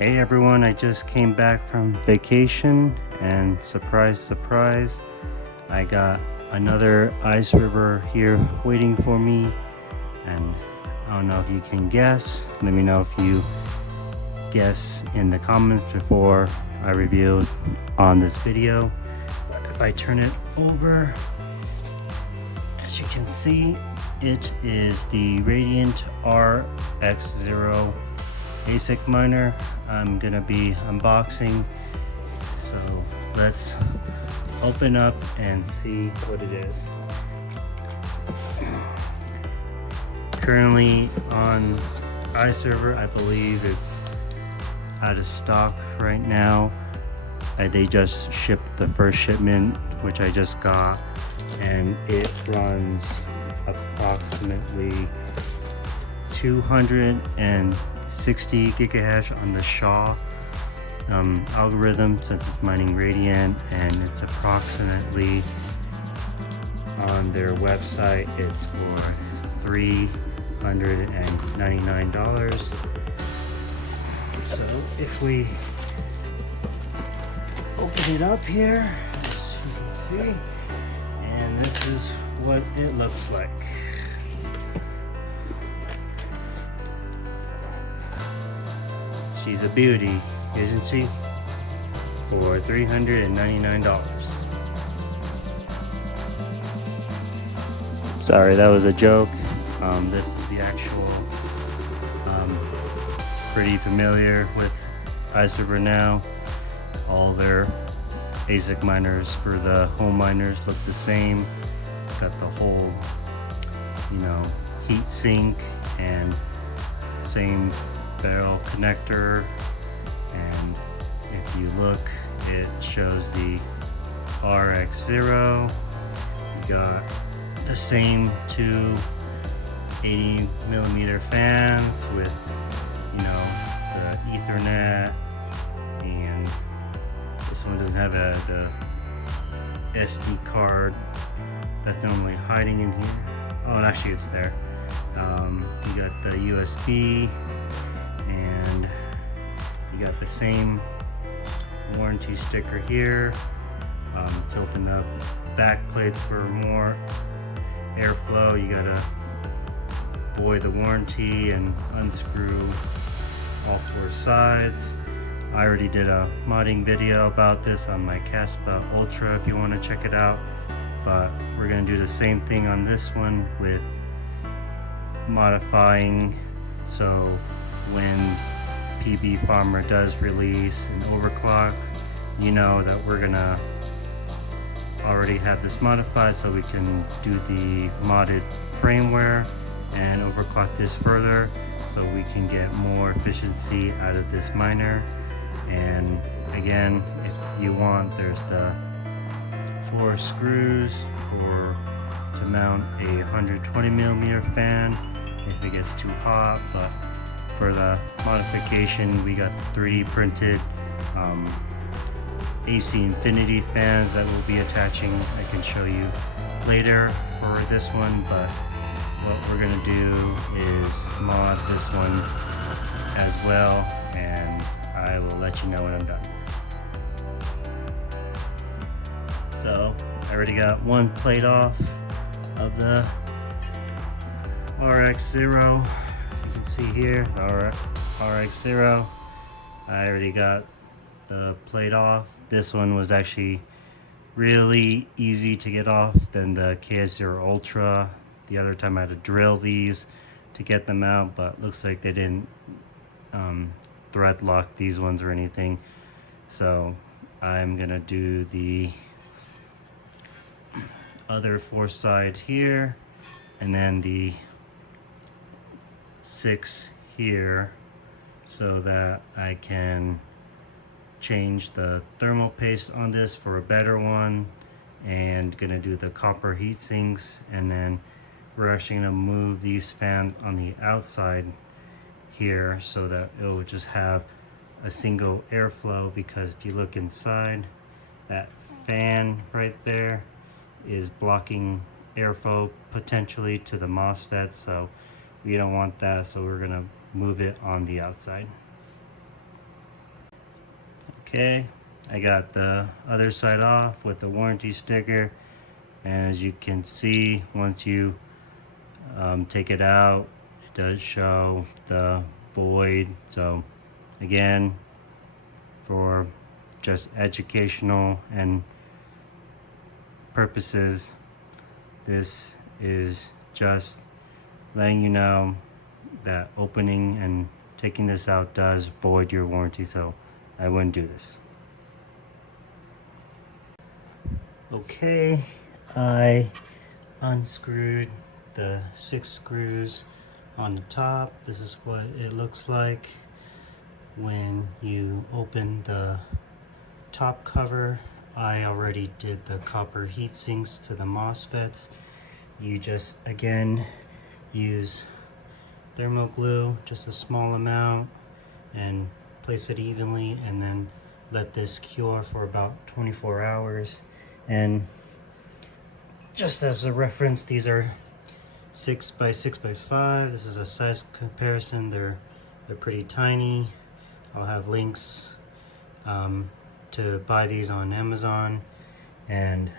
Hey everyone, I just came back from vacation and surprise, surprise, I got another ice river here waiting for me, and I don't know if you can guess. Let me know if you guess in the comments before I reveal on this video. But if I turn it over, as you can see, it is the Radiant RX0 ASIC miner. I'm gonna be unboxing, so let's open up and see what it is. Currently on iServer, I believe it's out of stock right now. They just shipped the first shipment, which I just got, and it runs approximately 260 gigahash on the SHA algorithm, since it's mining Radiant, and it's approximately, on their website, it's for $399. So if we open it up here, as you can see, and this is what it looks like. She's a beauty, isn't she? For $399. Sorry, that was a joke. This is the actual, pretty familiar with iServer now. All their ASIC miners for the home miners look the same. It's got the whole, heat sink and same barrel connector, and if you look, it shows the RX0. You got the same two 80mm fans with the Ethernet, and this one doesn't have the SD card that's normally hiding in here. Oh, and actually it's there. You got the USB, and you got the same warranty sticker here to open the back plates for more airflow. You gotta void the warranty and unscrew all four sides. I already did a modding video about this on my Caspa Ultra if you want to check it out, but we're gonna do the same thing on this one with modifying, so when PB Farmer does release an overclock, you know that we're gonna already have this modified, so we can do the modded firmware and overclock this further, so we can get more efficiency out of this miner. And again, if you want, there's the 4 screws to mount a 120mm fan if it gets too hot. But for the modification, we got the 3D printed AC Infinity fans that we'll be attaching. I can show you later for this one, but what we're gonna do is mod this one as well, and I will let you know when I'm done. So I already got one plate off of the RX0. You can see here, the RX0. I already got the plate off. This one was actually really easy to get off than the KS0 Ultra. The other time I had to drill these to get them out, but looks like they didn't thread lock these ones or anything. So I'm gonna do the other 4 side here, and then the 6 here, so that I can change the thermal paste on this for a better one, and gonna do the copper heat sinks. And then we're actually gonna move these fans on the outside here so that it will just have a single airflow, because if you look inside, that fan right there is blocking airflow potentially to the MOSFET, so we don't want that, so we're gonna move it on the outside. Okay, I got the other side off with the warranty sticker, and as you can see, once you take it out, it does show the void. So again, for just educational and purposes, this is just letting you know that opening and taking this out does void your warranty, so I wouldn't do this. Okay, I unscrewed the 6 screws on the top. This is what it looks like when you open the top cover. I already did the copper heat sinks to the MOSFETs. You just again use thermal glue, just a small amount, and place it evenly, and then let this cure for about 24 hours. And just as a reference, these are 6 by 6 by 5. This is a size comparison. They're pretty tiny. I'll have links to buy these on Amazon. And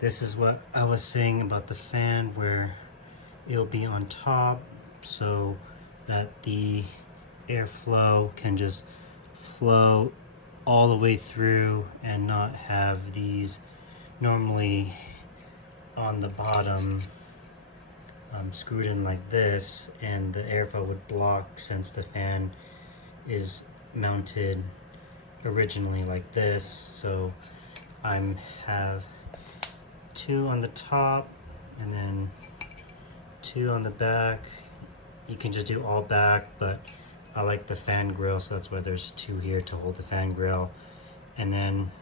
this is what I was saying about the fan, where it'll be on top so that the airflow can just flow all the way through and not have these normally on the bottom screwed in like this, and the airflow would block since the fan is mounted originally like this. So I have 2 on the top and then 2 on the back. You can just do all back, but I like the fan grill, so that's why there's 2 here to hold the fan grill. And then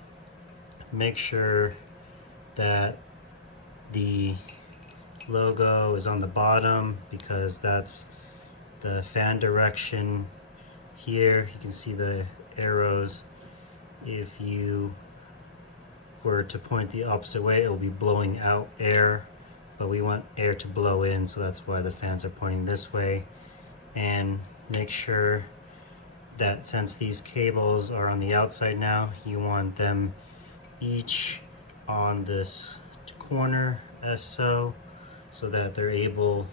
make sure that the logo is on the bottom, because that's the fan direction. Here you can see the arrows. If you were to point the opposite way, it will be blowing out air, but we want air to blow in, so that's why the fans are pointing this way. And make sure that since these cables are on the outside now, you want them each on this corner as so that they're able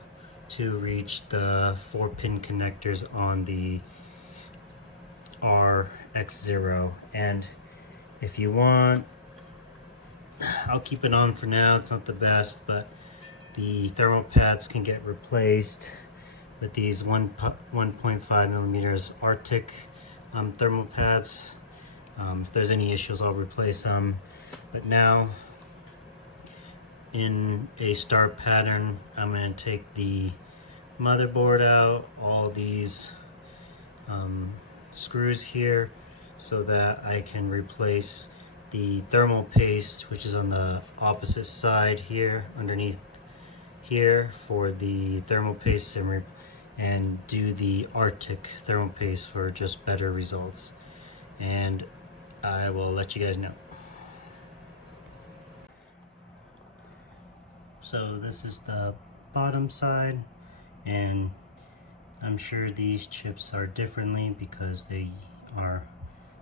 to reach the 4-pin connectors on the RX0. And if you want, I'll keep it on for now. It's not the best, but the thermal pads can get replaced with these 1.5 millimeters Arctic thermal pads. If there's any issues, I'll replace them. But now, in a start pattern, I'm going to take the motherboard out, all these screws here, so that I can replace the thermal paste, which is on the opposite side here, underneath here, for the thermal paste, and do the Arctic thermal paste for just better results. And I will let you guys know. So this is the bottom side, and I'm sure these chips are differently because they are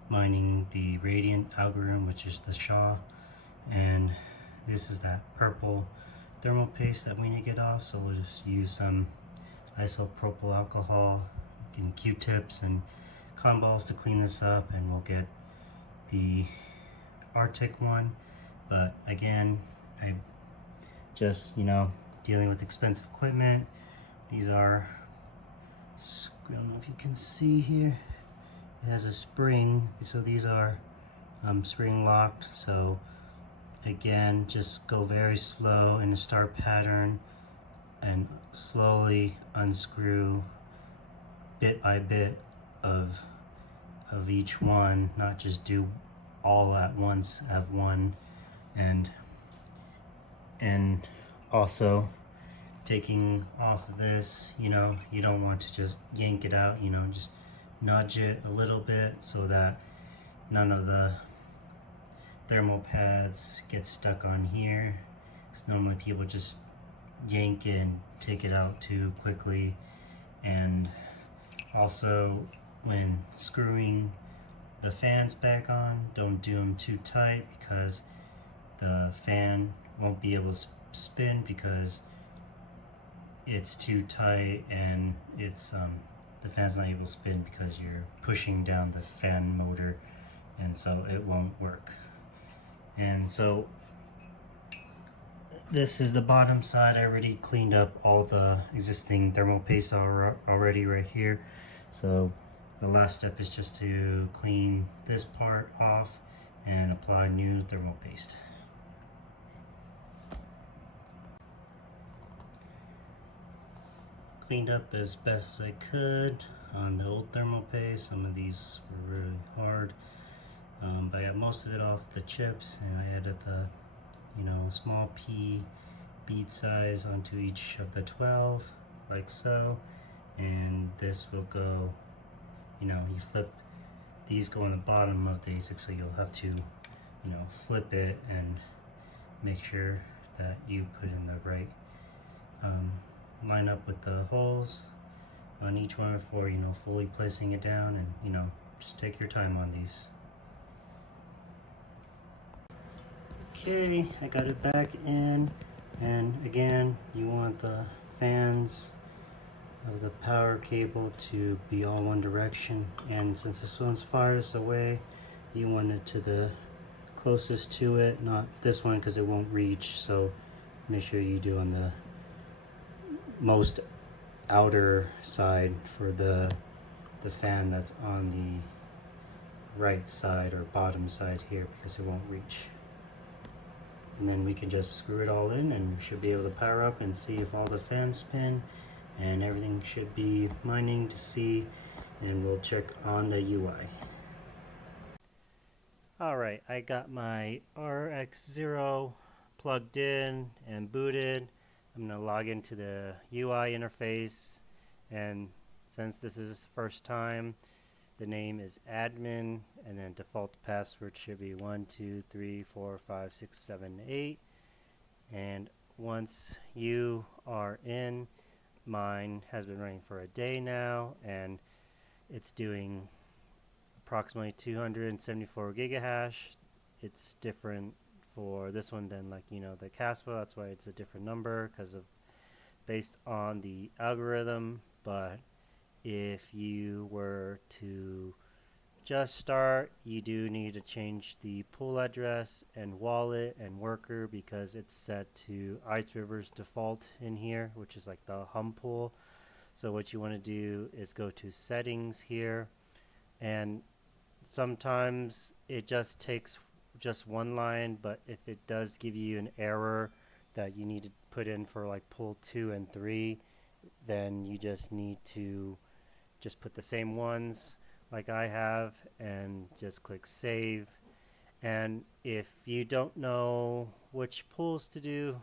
mining the Radiant algorithm, which is the SHA, and this is that purple thermal paste that we need to get off. So we'll just use some isopropyl alcohol and Q-tips and cotton balls to clean this up, and we'll get the Arctic one. But again, I just, dealing with expensive equipment. These are, I don't know if you can see here, it has a spring, so these are spring locked. So again, just go very slow in a start pattern and slowly unscrew bit by bit of each one, not just do all at once, have one. And also taking off of this, you don't want to just yank it out, just nudge it a little bit so that none of the thermal pads get stuck on here. Because normally people just yank it and take it out too quickly. And also when screwing the fans back on. Don't do them too tight because the fan won't be able to spin because it's too tight, and it's the fan's not able to spin because you're pushing down the fan motor, and so it won't work. And so this is the bottom side. I already cleaned up all the existing thermal paste already right here. So the last step is just to clean this part off and apply new thermal paste. Cleaned up as best as I could on the old thermal paste. Some of these were really hard, but I got most of it off the chips, and I added the small pea bead size onto each of the 12 like so, and this will go, you flip these, go on the bottom of the ASIC, so you'll have to flip it and make sure that you put in the right line up with the holes on each one before fully placing it down, and just take your time on these. Okay, I got it back in, and again, you want the fans of the power cable to be all one direction, and since this one's farthest away, you want it to the closest to it, not this one because it won't reach. So make sure you do on the most outer side for the fan that's on the right side or bottom side here, because it won't reach. And then we can just screw it all in, and we should be able to power up and see if all the fans spin, and everything should be mining to see, and we'll check on the UI. Alright, I got my RX0 plugged in and booted. I'm going to log into the UI interface, and since this is the first time, the name is admin, and then default password should be 1 2 3 4 5 6 7 8. And once you are in, mine has been running for a day now, and it's doing approximately 274 gigahash. It's different for this one than the Caspa. That's why it's a different number, because of based on the algorithm. But if you were to just start, you do need to change the pool address and wallet and worker, because it's set to Ice River's default in here, which is like the hum pool. So what you want to do is go to settings here, and sometimes it just takes just one line, but if it does give you an error that you need to put in for like pool 2 and 3, then you just need to just put the same ones like I have and just click save. And if you don't know which pools to do,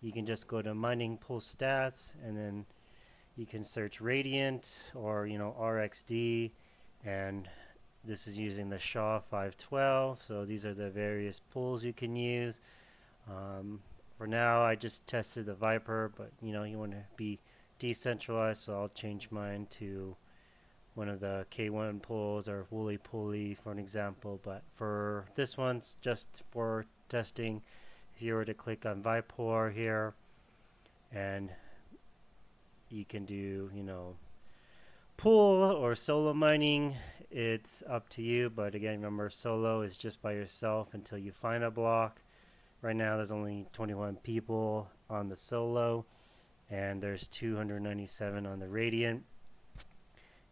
you can just go to mining pool stats, and then you can search Radiant or RXD, and this is using the SHA 512. So these are the various pools you can use. For now, I just tested the Viper, but you want to be decentralized, so I'll change mine to one of the K1 pools or Woolly Pulley for an example. But for this one's just for testing, if you were to click on Viper here, and you can do pool or solo mining, it's up to you. But again, remember, solo is just by yourself until you find a block. Right now there's only 21 people on the solo, and there's 297 on the Radiant.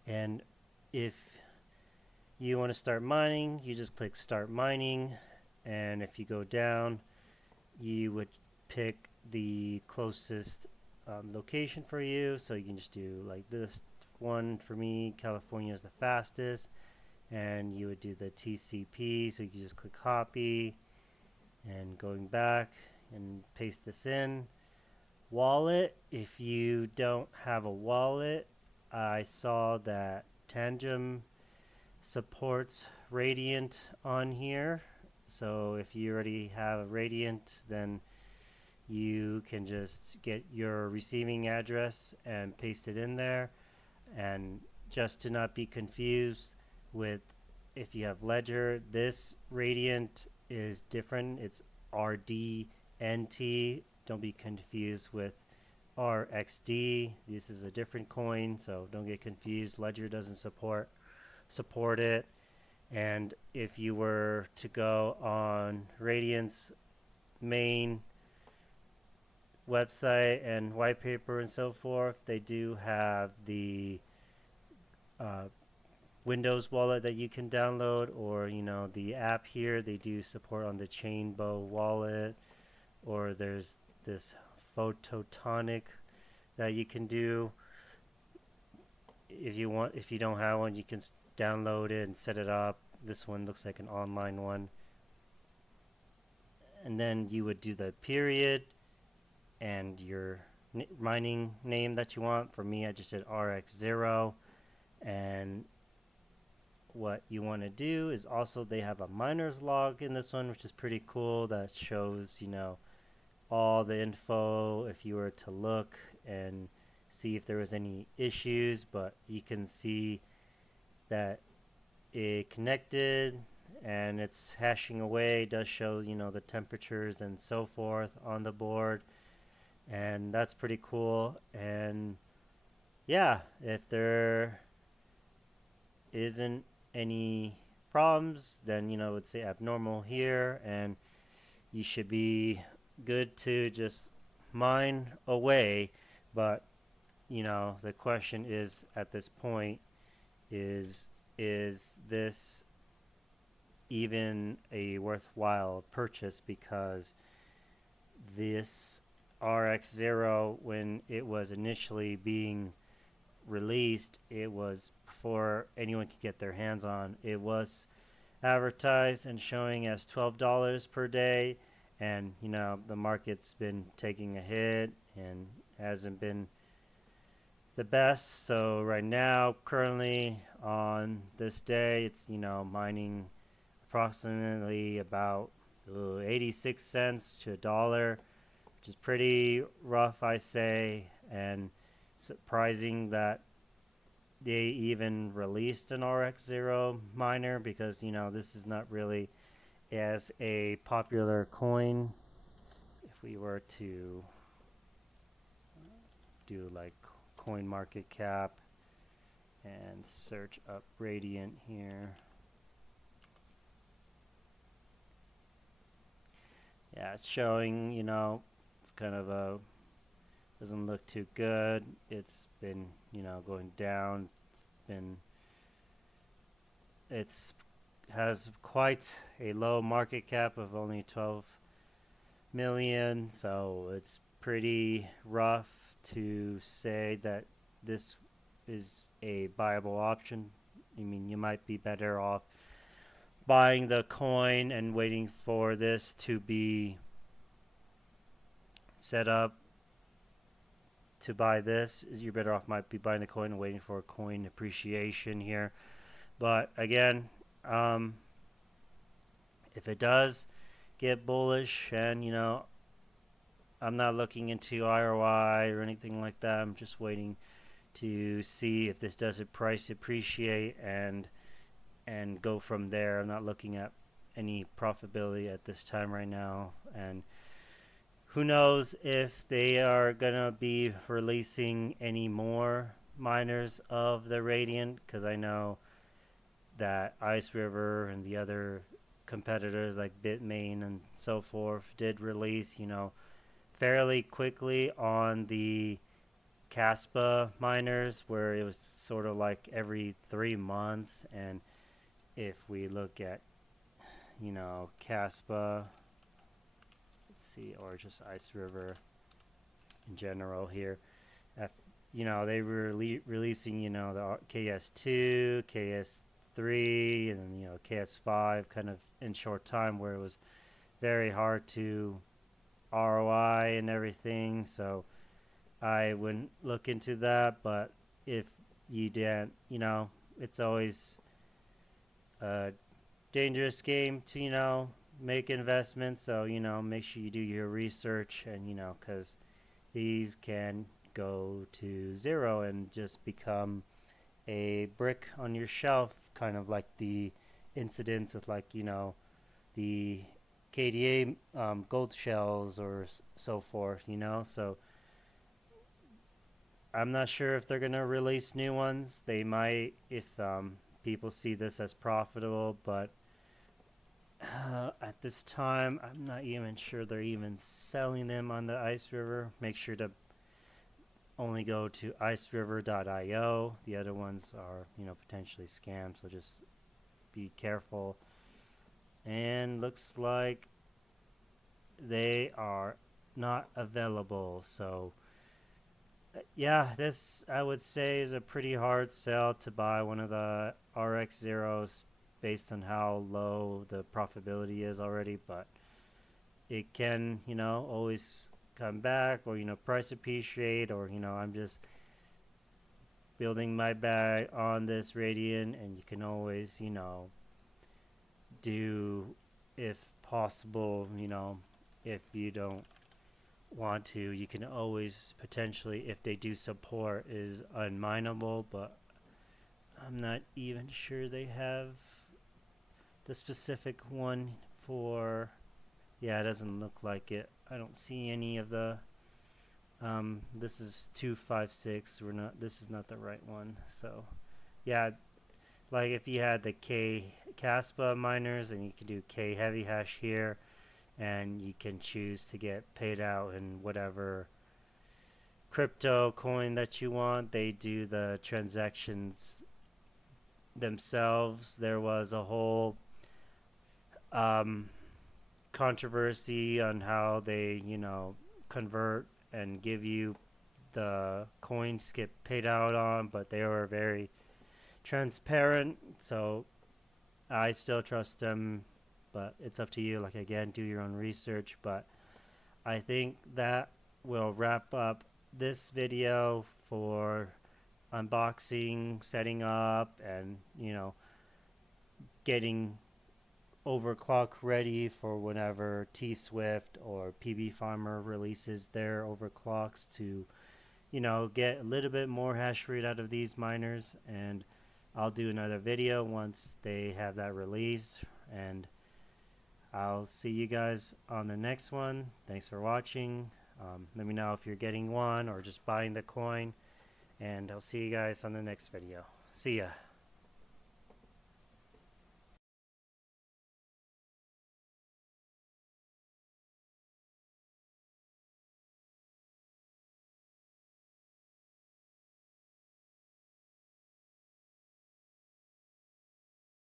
And if you want to start mining, you just click start mining, and if you go down, you would pick the closest location for you. So you can just do like this one. For me, California is the fastest, and you would do the TCP, so you can just click copy, and going back and paste this in. Wallet, if you don't have a wallet, I saw that Tangem supports Radiant on here, so if you already have a Radiant, then you can just get your receiving address and paste it in there. And just to not be confused with if you have Ledger, this Radiant is different. It's RDNT. Don't be confused with RXD. This is a different coin, so don't get confused. Ledger doesn't support it. And if you were to go on Radiant's main website and white paper and so forth, they do have the Windows wallet that you can download, or the app here. They do support on the Chainbow wallet, or there's this phototonic that you can do. If you don't have one, you can download it and set it up. This one looks like an online one. And then you would do the period and your mining name that you want. For me, I just did RX0. And what you want to do is also, they have a miner's log in this one, which is pretty cool. That shows, all the info if you were to look and see if there was any issues. But you can see that it connected and it's hashing away. It does show, the temperatures and so forth on the board. And that's pretty cool. And yeah, if there isn't any problems, then it would say abnormal here, and you should be good to just mine away. But the question is, at this point, is this even a worthwhile purchase? Because this RX0, when it was initially being released, it was before anyone could get their hands on. It was advertised and showing as $12 per day, and the market's been taking a hit and hasn't been the best. So right now, currently on this day, it's mining approximately about 86 cents to $1, which is pretty rough, I say. And surprising that they even released an RX0 miner, because this is not really as a popular coin. If we were to do like coin market cap and search up Radiant here, yeah, it's showing it's kind of a, doesn't look too good. It's been going down. It's has quite a low market cap of only 12 million, so it's pretty rough to say that this is a viable option. I mean, you might be better off buying the coin and waiting for this to be set up to buy this. You're better off might be buying the coin and waiting for a coin appreciation here. But again, if it does get bullish, and I'm not looking into ROI or anything like that, I'm just waiting to see if this does price appreciate and go from there. I'm not looking at any profitability at this time right now. And who knows if they are gonna be releasing any more miners of the Radiant, because I know that Ice River and the other competitors like Bitmain and so forth did release, fairly quickly on the Caspa miners, where it was sort of like every 3 months. And if we look at, Caspa, let's see, or just Ice River in general here, they were releasing, the KS2, KS3, and then, KS5 kind of in short time, where it was very hard to ROI and everything. So I wouldn't look into that. But if you didn't, it's always a dangerous game to, make investments. So, make sure you do your research, and, because these can go to zero and just become a brick on your shelf, kind of like the incidents with, like, the KDA gold shells or so forth, so I'm not sure if they're gonna release new ones. They might if people see this as profitable, but at this time I'm not even sure they're even selling them on the Ice River. Make sure to only go to iceriver.io. The other ones are, potentially scams, so just be careful. And looks like they are not available. So yeah, this I would say is a pretty hard sell to buy one of the RX0s based on how low the profitability is already, but it can, always come back, or price appreciate, or I'm just building my bag on this Radiant, and you can always, do, if possible, if you don't want to, you can always potentially, if they do support, is unminable, but I'm not even sure they have the specific one for. Yeah, it doesn't look like it. I don't see any of the this is 256. This is not the right one. So yeah, like if you had the K Caspa miners, and you can do K heavy hash here, and you can choose to get paid out in whatever crypto coin that you want. They do the transactions themselves. There was a whole controversy on how they, convert and give you the coins get paid out on, but they were very transparent. So I still trust them, but it's up to you. Like, again, do your own research. But I think that will wrap up this video for unboxing, setting up, and getting overclock ready for whenever T-Swift or PB Farmer releases their overclocks to get a little bit more hash rate out of these miners. And I'll do another video once they have that released, and I'll see you guys on the next one. Thanks for watching. Let me know if you're getting one or just buying the coin, and I'll see you guys on the next video. See ya.